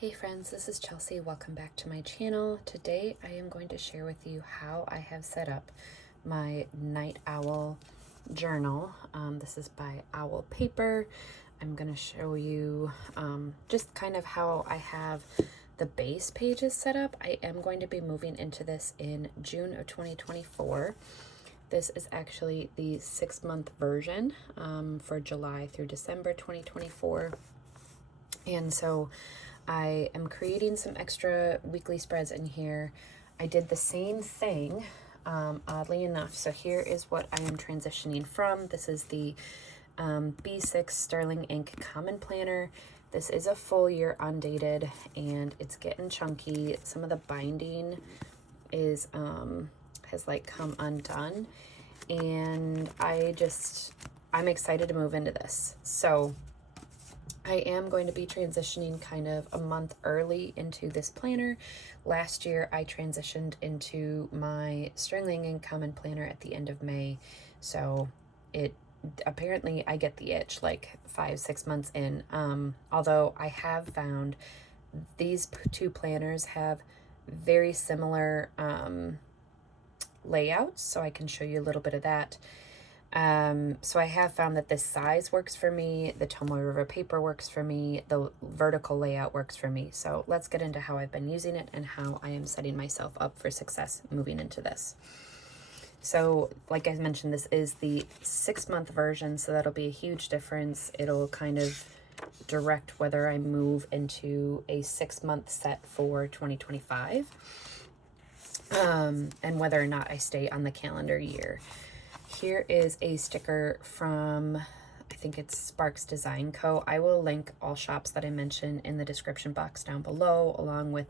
Hey friends, this is Chelsea. Welcome back to my channel. Today I am going to share with you how I have set up my Night Owl journal. This is by Owl Paper. I'm going to show you just kind of how I have the base pages set up. I am going to be moving into this in June of 2024. This is actually the 6-month version for July through December 2024. And so I am creating some extra weekly spreads in here. I did the same thing, oddly enough. So here is what I am transitioning from. This is the B6 Sterling Ink Common Planner. This is a full year undated and it's getting chunky. Some of the binding is has like come undone, and I'm excited to move into this. So I am going to be transitioning kind of a month early into this planner. Last year, I transitioned into my Sterling Ink Common Planner at the end of May. So apparently I get the itch like 5-6 months in. Although I have found these two planners have very similar layouts, so I can show you a little bit of that. So I have found that this size works for me, the Tomoe River paper works for me, the vertical layout works for me. So let's get into how I've been using it and how I am setting myself up for success moving into this. So like I mentioned, this is the 6-month version, so that'll be a huge difference. It'll kind of direct whether I move into a 6-month set for 2025, and whether or not I stay on the calendar year. Here is a sticker from, I think it's Sparks Design Co. I will link all shops that I mention in the description box down below, along with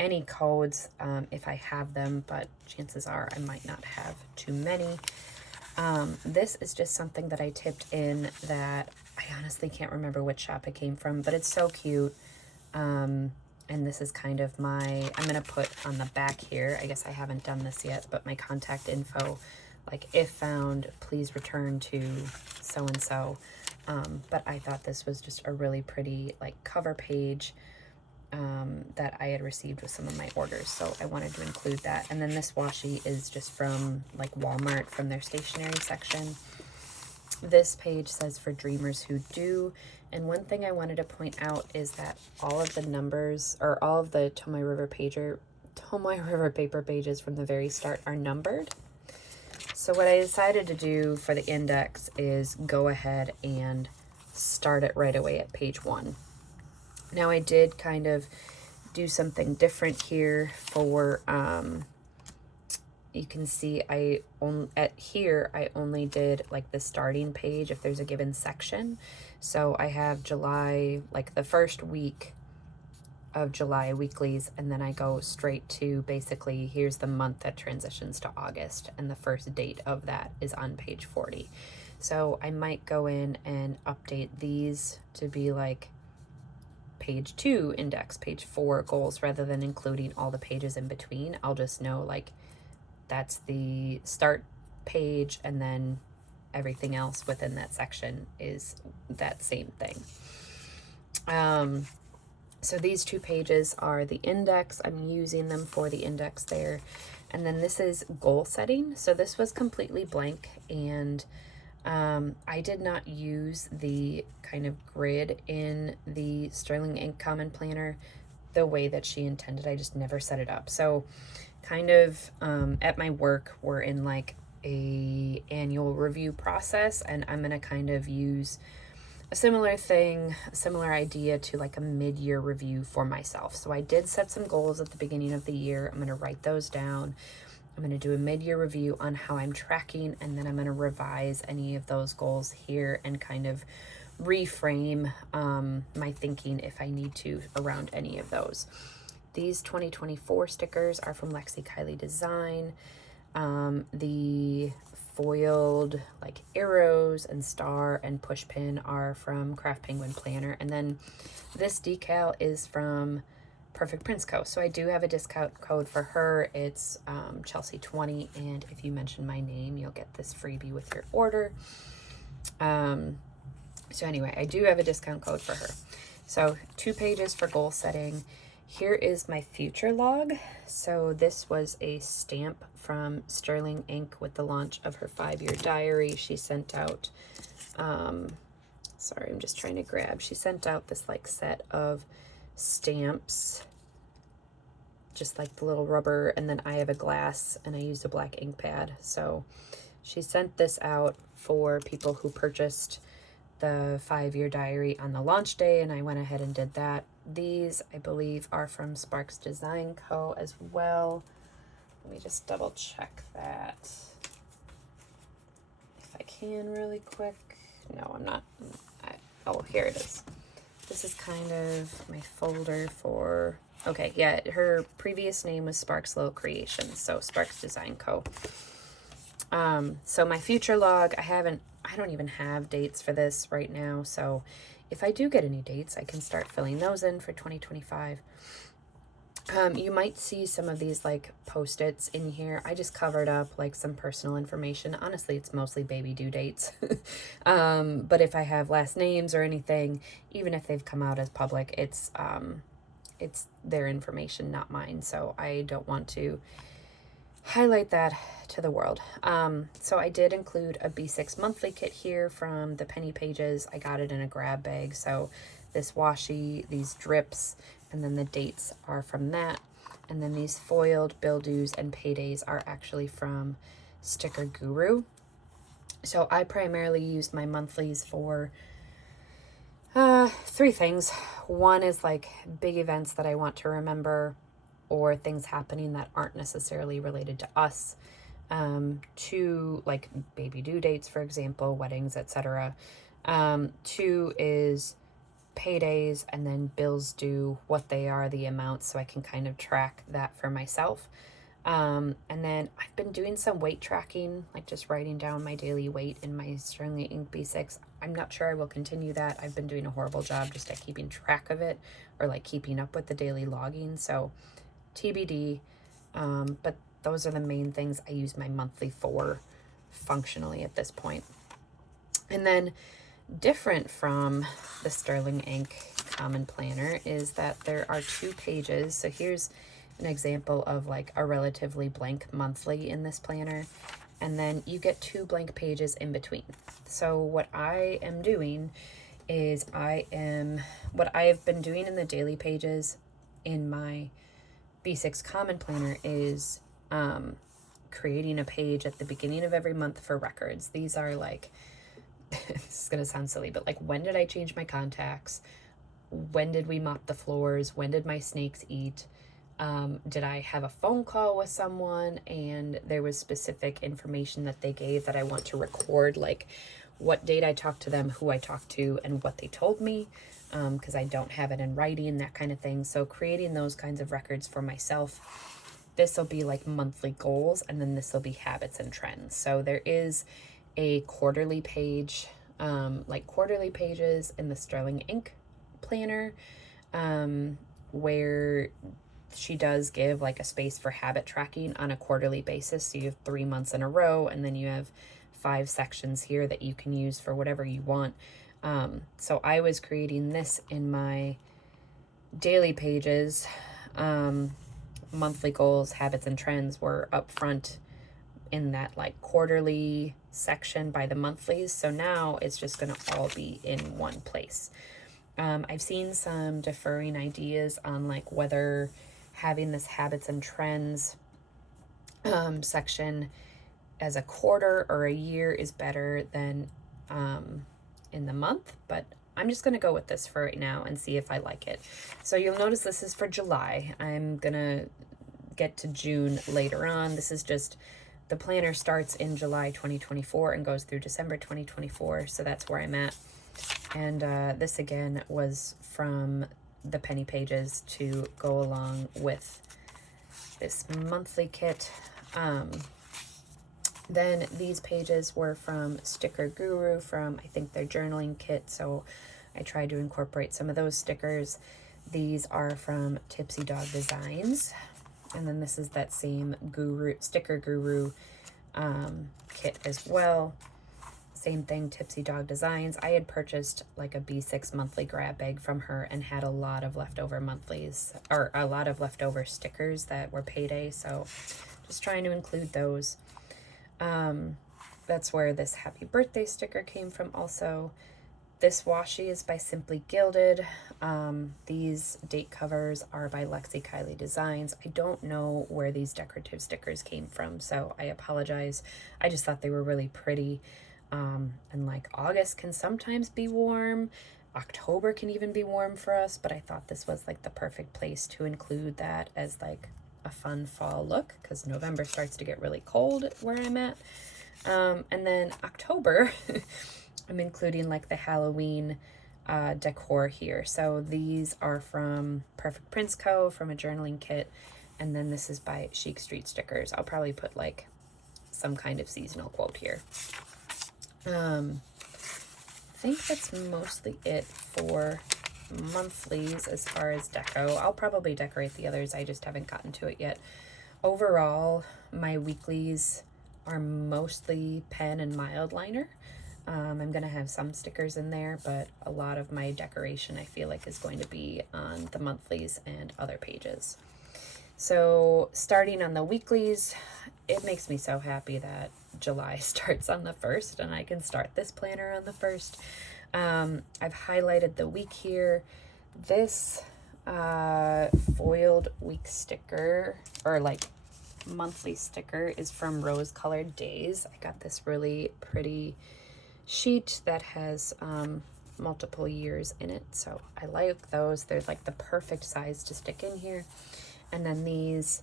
any codes if I have them, but chances are I might not have too many. This is just something that I tipped in that I honestly can't remember which shop it came from, but it's so cute. And this is kind of I'm going to put on the back here, I guess I haven't done this yet, but my contact info, like if found, please return to so-and-so. But I thought this was just a really pretty like cover page that I had received with some of my orders. So I wanted to include that. And then this washi is just from like Walmart, from their stationery section. This page says for dreamers who do. And one thing I wanted to point out is that all of the numbers, or all of the Tomoe River paper pages from the very start are numbered. So what I decided to do for the index is go ahead and start it right away at page 1. Now I did kind of do something different here for, you can see I only did like the starting page if there's a given section. So I have July, like the first week of July weeklies, and then I go straight to basically here's the month that transitions to August, and the first date of that is on page 40. So I might go in and update these to be like page 2 index, page 4 goals, rather than including all the pages in between. I'll just know like that's the start page, and then everything else within that section is that same thing. So these 2 pages are the index. I'm using them for the index there. And then this is goal setting. So this was completely blank, and I did not use the kind of grid in the Sterling Ink Common Planner the way that she intended. I just never set it up. So kind of at my work, we're in like a annual review process, and I'm going to kind of use a similar thing, a similar idea to like a mid-year review for myself. So I did set some goals at the beginning of the year. I'm going to write those down. I'm going to do a mid-year review on how I'm tracking, and then I'm going to revise any of those goals here and kind of reframe my thinking if I need to around any of those. These 2024 stickers are from Lexi Kylie Design. The foiled like arrows and star and push pin are from Craft Penguin Planner, and then this decal is from Perfect Prince Co. So I do have a discount code for her. It's Chelsea20, and if you mention my name, you'll get this freebie with your order. So anyway, I do have a discount code for her. So 2 pages for goal setting. Here is my future log. So this was a stamp from Sterling Ink with the launch of her 5-year diary. She sent out, sorry, I'm just trying to grab. She sent out this like set of stamps, just like the little rubber, and then I have a glass and I used a black ink pad. So she sent this out for people who purchased the 5-year diary on the launch day, and I went ahead and did that. These, I believe, are from Sparks Design Co. as well. Let me just double check that. If I can really quick. No, I'm not. Oh, here it is. This is kind of my folder for, okay, yeah, her previous name was Sparks Little Creations, so Sparks Design Co. So my future log, I don't even have dates for this right now, so if I do get any dates, I can start filling those in for 2025. You might see some of these like post-its in here. I just covered up like some personal information. Honestly, it's mostly baby due dates. But if I have last names or anything, even if they've come out as public, it's their information, not mine. So I don't want to highlight that to the world. So I did include a B6 monthly kit here from the Penny Pages. I got it in a grab bag. So this washi, these drips, and then the dates are from that. And then these foiled bill dues and paydays are actually from Sticker Guru. So I primarily used my monthlies for 3 things. One is like big events that I want to remember, or things happening that aren't necessarily related to us. 2, like baby due dates, for example, weddings, etc. 2 is paydays, and then bills due, what they are, the amounts, so I can kind of track that for myself. And then I've been doing some weight tracking, like just writing down my daily weight in my Sterling Ink B6. I'm not sure I will continue that. I've been doing a horrible job just at keeping track of it, or like keeping up with the daily logging. So TBD, but those are the main things I use my monthly for functionally at this point. And then different from the Sterling Ink Common Planner is that there are 2 pages. So here's an example of like a relatively blank monthly in this planner, and then you get 2 blank pages in between. So what I am doing is what I have been doing in the daily pages in my B6 Common Planner is creating a page at the beginning of every month for records. These are like, this is going to sound silly, but like, when did I change my contacts? When did we mop the floors? When did my snakes eat? Did I have a phone call with someone and there was specific information that they gave that I want to record, like what date I talked to them, who I talked to, and what they told me, because I don't have it in writing, that kind of thing. So creating those kinds of records for myself. This will be like monthly goals, and then this will be habits and trends. So there is a quarterly page, like quarterly pages in the Sterling Ink planner, where she does give like a space for habit tracking on a quarterly basis. So you have 3 months in a row, and then you have 5 sections here that you can use for whatever you want. So I was creating this in my daily pages. Monthly goals, habits, and trends were up front in that like quarterly section by the monthlies. So now it's just going to all be in one place. I've seen some differing ideas on like whether having this habits and trends section as a quarter or a year is better than in the month, but I'm just going to go with this for right now and see if I like it. So you'll notice this is for July. I'm going to get to June later on. This is just, the planner starts in July 2024 and goes through December 2024. So that's where I'm at. And this again was from the Penny Pages to go along with this monthly kit. Then these pages were from Sticker Guru, from I think their journaling kit, so I tried to incorporate some of those stickers. These are from Tipsy Dog Designs, and then this is that same Sticker Guru kit as well. Same thing, Tipsy Dog Designs. I had purchased like a B6 monthly grab bag from her and had a lot of leftover monthlies, or a lot of leftover stickers that were payday, so just trying to include those. That's where this happy birthday sticker came from also. This washi is by Simply Gilded. These date covers are by Lexi Kylie Designs. I don't know where these decorative stickers came from, so I apologize. I just thought they were really pretty. And like August can sometimes be warm. October can even be warm for us, but I thought this was like the perfect place to include that as like a fun fall look, because November starts to get really cold where I'm at. And then October, I'm including like the Halloween decor here. So these are from Perfect Prints Co. from a journaling kit. And then this is by Chic Street Stickers. I'll probably put like some kind of seasonal quote here. I think that's mostly it for monthlies as far as deco. I'll probably decorate the others. I just haven't gotten to it yet. Overall, my weeklies are mostly pen and mild liner. I'm going to have some stickers in there, but a lot of my decoration I feel like is going to be on the monthlies and other pages. So starting on the weeklies, it makes me so happy that July starts on the 1st and I can start this planner on the 1st. I've highlighted the week here. This foiled week sticker, or like monthly sticker, is from Rose Colored Days. I got this really pretty sheet that has multiple years in it, so I like those. They're like the perfect size to stick in here. And then these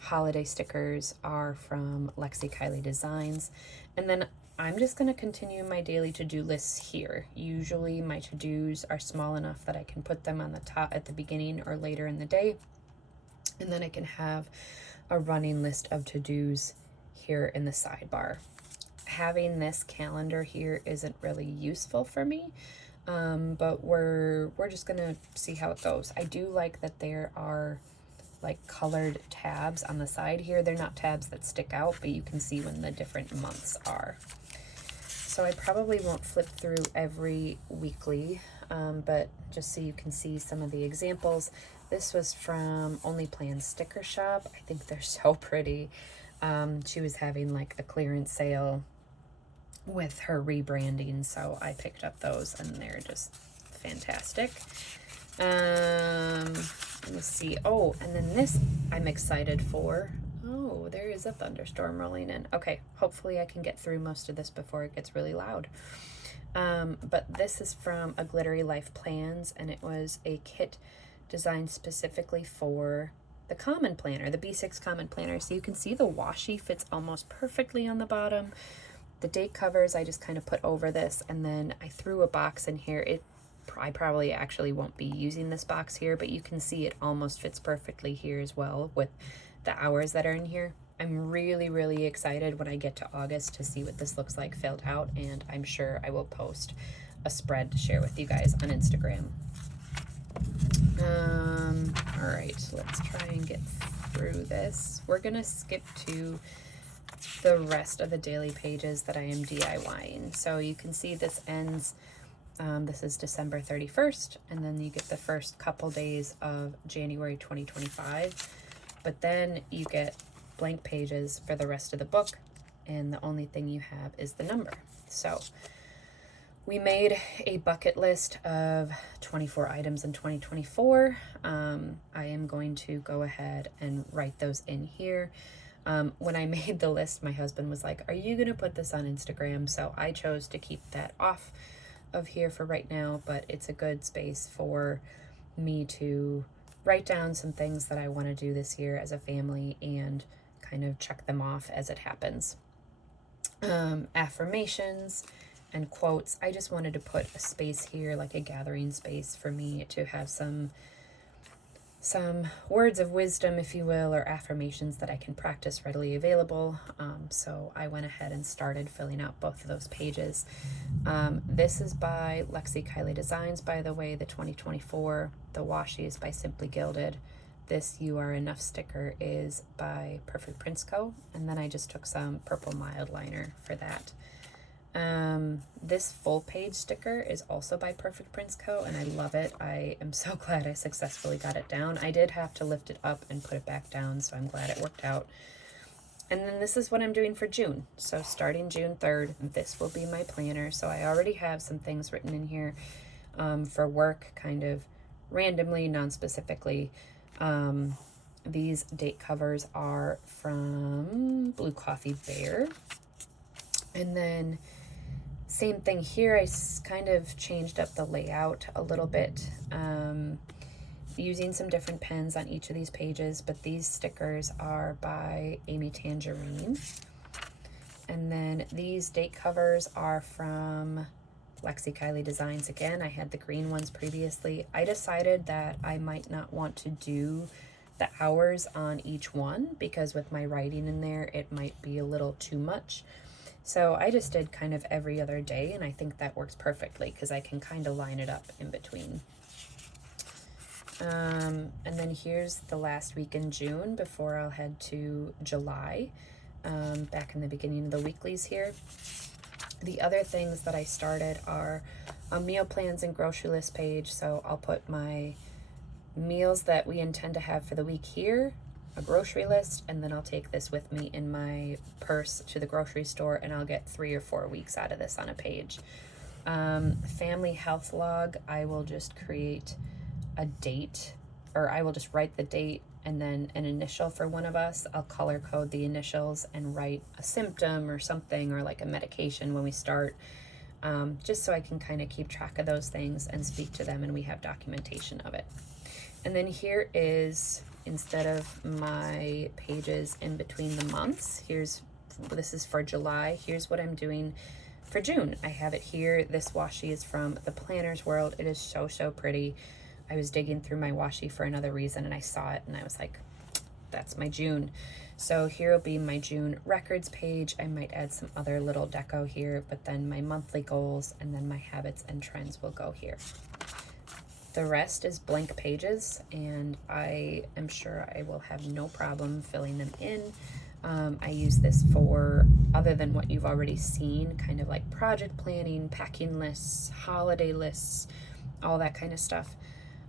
holiday stickers are from Lexi Kylie Designs. And then I'm just going to continue my daily to-do lists here. Usually my to-dos are small enough that I can put them on the top at the beginning or later in the day. And then I can have a running list of to-dos here in the sidebar. Having this calendar here isn't really useful for me, but we're just gonna see how it goes. I do like that there are like colored tabs on the side here. They're not tabs that stick out, but you can see when the different months are. So I probably won't flip through every weekly, but just so you can see some of the examples. This was from Only Plans Sticker Shop. I think they're so pretty. She was having like a clearance sale with her rebranding, so I picked up those and they're just fantastic. Let's see. Oh, and then this I'm excited for. Oh, there is a thunderstorm rolling in. Okay, hopefully I can get through most of this before it gets really loud. But this is from A Glittery Life Plans, and it was a kit designed specifically for the Common Planner, the B6 Common Planner. So you can see the washi fits almost perfectly on the bottom. The date covers I just kind of put over this, and then I threw a box in here. I probably actually won't be using this box here, but you can see it almost fits perfectly here as well with the hours that are in here. I'm really, really excited when I get to August to see what this looks like filled out, and I'm sure I will post a spread to share with you guys on Instagram. All right, let's try and get through this. We're gonna skip to the rest of the daily pages that I am DIYing. So you can see this ends, this is December 31st, and then you get the first couple days of January 2025. But then you get blank pages for the rest of the book, and the only thing you have is the number. So we made a bucket list of 24 items in 2024. I am going to go ahead and write those in here. When I made the list, my husband was like, are you going to put this on Instagram? So I chose to keep that off of here for right now, but it's a good space for me to write down some things that I want to do this year as a family and kind of check them off as it happens. Affirmations and quotes. I just wanted to put a space here, like a gathering space for me to have some words of wisdom, if you will, or affirmations that I can practice readily available. So I went ahead and started filling out both of those pages. This is by Lexi Kylie Designs, by the way, the 2024. The washi is by Simply Gilded. This You Are Enough sticker is by Perfect Prints Co. And then I just took some purple mild liner for that. This full page sticker is also by Perfect Prints Co. and I love it. I am so glad I successfully got it down. I did have to lift it up and put it back down, so I'm glad it worked out. And then this is what I'm doing for June. So starting June 3rd, this will be my planner. So I already have some things written in here for work, kind of randomly, non-specifically. These date covers are from Blue Coffee Bear. And then same thing here, I kind of changed up the layout a little bit, using some different pens on each of these pages, but these stickers are by Amy Tangerine. And then these date covers are from Lexi Kylie Designs again. I had the green ones previously. I decided that I might not want to do the hours on each one because with my writing in there, it might be a little too much. So I just did kind of every other day, and I think that works perfectly because I can kind of line it up in between. And then here's the last week in June before I'll head to July, back in the beginning of the weeklies here. The other things that I started are a meal plans and grocery list page. So I'll put my meals that we intend to have for the week here, a grocery list, and then I'll take this with me in my purse to the grocery store and I'll get 3 or 4 weeks out of this on a page. Family health log, I will just create a date, or I will just write the date and then an initial for one of us. I'll color code the initials and write a symptom or something, or like a medication when we start, just so I can kind of keep track of those things and speak to them and we have documentation of it. And then here is, instead of my pages in between the months, this is for July. Here's what I'm doing for June. I have it here. This washi is from the Planner's World. It is so, so pretty. I was digging through my washi for another reason and I saw it and I was like, that's my June. So here will be my June records page. I might add some other little deco here, but then my monthly goals and then my habits and trends will go here. The rest is blank pages, and I am sure I will have no problem filling them in. I use this for, other than what you've already seen, kind of like project planning, packing lists, holiday lists, all that kind of stuff.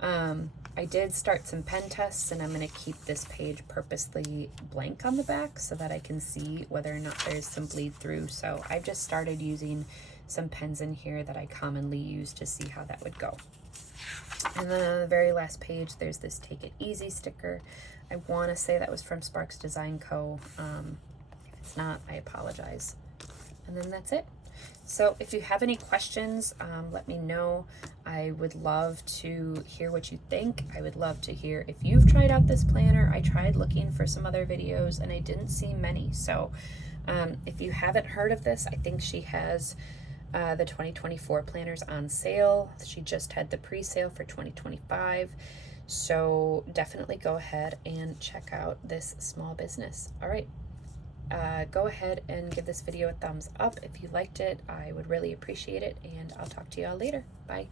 I did start some pen tests, and I'm going to keep this page purposely blank on the back so that I can see whether or not there's some bleed through. So I've just started using some pens in here that I commonly use to see how that would go. And then on the very last page, there's this Take It Easy sticker. I want to say that was from Sparks Design Co. If it's not, I apologize. And then that's it. So if you have any questions, let me know. I would love to hear what you think. I would love to hear if you've tried out this planner. I tried looking for some other videos and I didn't see many. So if you haven't heard of this, I think she has the 2024 planners on sale. She just had the pre-sale for 2025. So definitely go ahead and check out this small business. All right. Go ahead and give this video a thumbs up if you liked it. I would really appreciate it, and I'll talk to you all later. Bye.